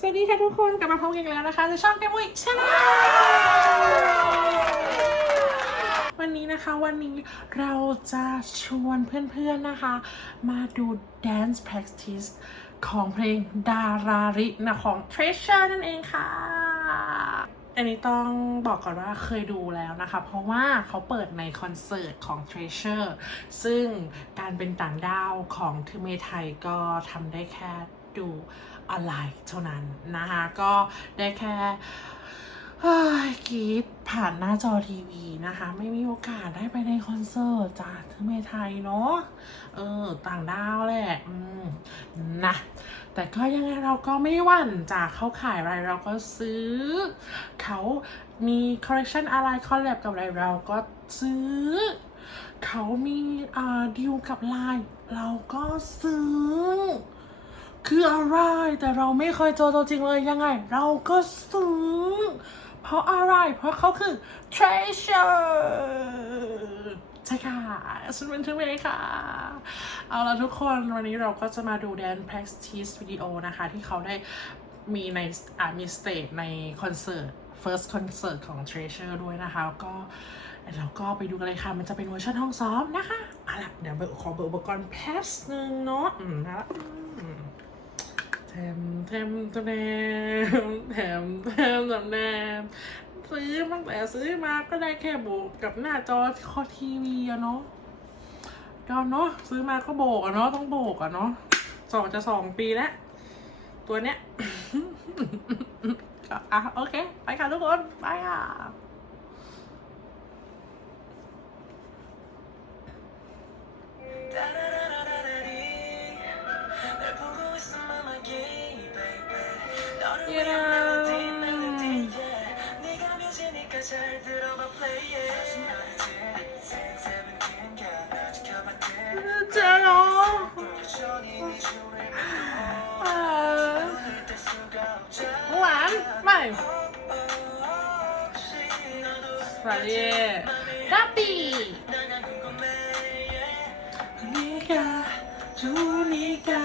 สวัสดีค่ะทุกคนกลับมาพบกันอีกแล้วนะคะในช่องแกมุยชาแนลวันนี้นะคะวันนี้เราจะชวนเพื่อนๆนะคะ มาดู dance practice ของเพลงดารารินะของ Treasure นั่นเองค่ะ อันนี้ต้องบอกก่อนว่าเคยดูแล้วนะคะ เพราะว่าเขาเปิดในคอนเสิร์ตของ Treasure ซึ่งการเป็นต่างด้าวของทเมไทยก็ทำได้แค่ ดูออนไลน์เท่านั้นนะคะก็ได้แค่เฮ้ยกรีดผ่านหน้าจอทีวีนะคะ ไม่มีโอกาสได้ไปในคอนเสิร์ตจากทีเมไทยเนาะเออ ต่างดาวแหละอืมนะแต่ก็ยังไงเราก็ไม่หวั่นจากเขาขายอะไรเราก็ซื้อ เขามีคอลเลคชันอะไรคอลแลบกับอะไรเราก็ซื้อ เขามีอ่าดีลกับไลน์เราก็ซื้อ คืออะไรแต่เราไม่เคยเจอตัวจริงเลยยังไง เราก็ซื้อเพราะอะไร เพราะเขาคือ treasure ใช่ค่ะฉันเป็นทึงเมย์ค่ะ เอาละทุกคนวันนี้เราก็จะมาดู dance practice วิดีโอนะคะ ที่เขาได้มีในอ่ามีสเตจในคอนเสิร์ต first concert ของ treasure ด้วยนะคะแล้วก็เราก็ไปดูกันเลยค่ะ มันจะเป็นเวอร์ชันห้องซ้อมนะคะเอาล่ะเดี๋ยวเบิกขอเบิกอุปกรณ์แป๊บนึงเนาะอืมนะอืม แถมแถมแถมแถมแถมแถมแถมซื้อตั้งแต่ซื้อมาก็ได้แค่โบกกับหน้าจอคอทีวีอะเนาะก็เนาะซื้อมาก็โบกอะเนาะต้องโบกอะเนาะสองจะสองปีแล้ว ตัวเนี้ยอะโอเค ไปค่ะทุกคน ไปค่ะเไม่สวัสดีดับบี้นิกาจูนิกา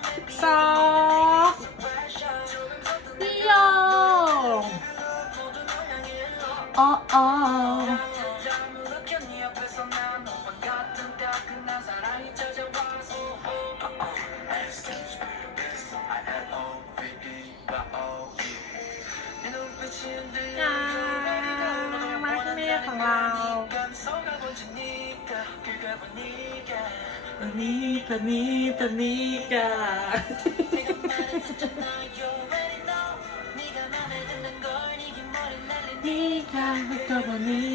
สองโยอ๋ออ๋ออ่ามาที่นี่ของเรา ตอนนี้ตอนนี้ตอนนี้กานี่กาก็วันนี้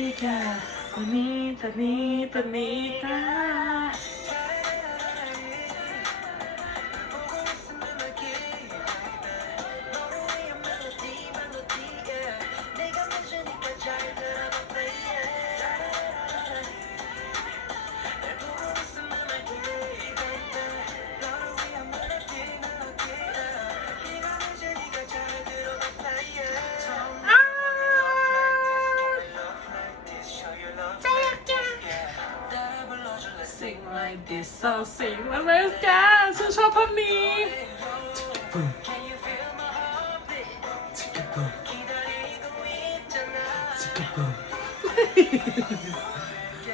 like this so sing มาเลยกาฉันชอบท่อนนี้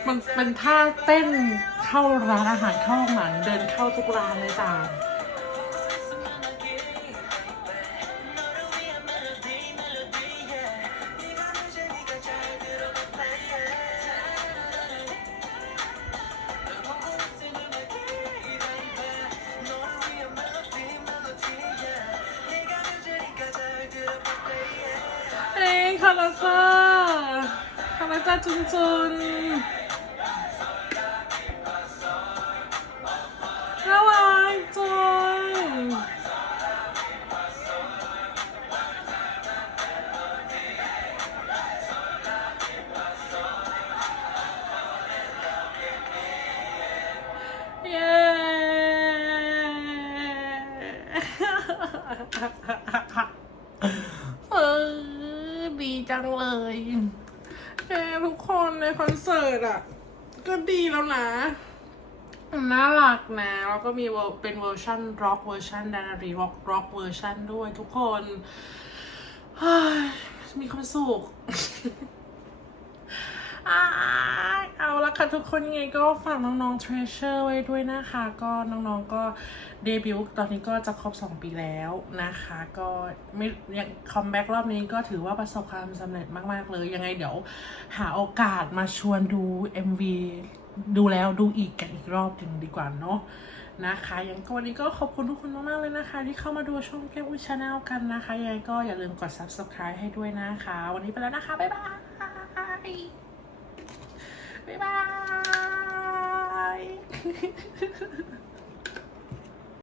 มันเป็นท่าเต้นเข้าร้านอาหารเข้าห้องหนังเดินเข้าทุกร้านเลยจ้า แล้วจ้าคาราจ้าจุนจุนน่ารักจังเย้ เออดีจัง เลยแกทุกคนในคอนเสิร์ตอะ ก็ดีแล้วนะน่ารักนะแล้วก็มีเวอร์เป็นเวอร์ชันร็อกเวอร์ชันดานารีร็อกร็อกเวอร์ชันด้วยทุกคนมีความสุข อ้ายเอาละค่ะ ทุกคนยังไงก็ฝากน้องๆ Treasure ไว้ด้วยนะคะ ก็น้องๆก็เดบิวต์ตอนนี้ก็จะครบ 2 ปีแล้วนะคะ ก็ไม่ยังคัมแบ็กรอบนี้ก็ถือว่าประสบความสำเร็จมากๆเลย ยังไงเดี๋ยวหาโอกาสมาชวนดู MV ดูแล้วดูอีกกันอีกรอบหนึ่งดีกว่าเนาะนะคะยังก็วันนี้ก็ขอบคุณทุกคนมากๆเลยนะคะ ที่เข้ามาดูช่องเกมวิชาแนลกันนะคะยังไงก็อย่าลืมกด subscribe ให้ด้วยนะคะ วันนี้ไปแล้วนะคะ บ๊ายบาย บ๊ายบาย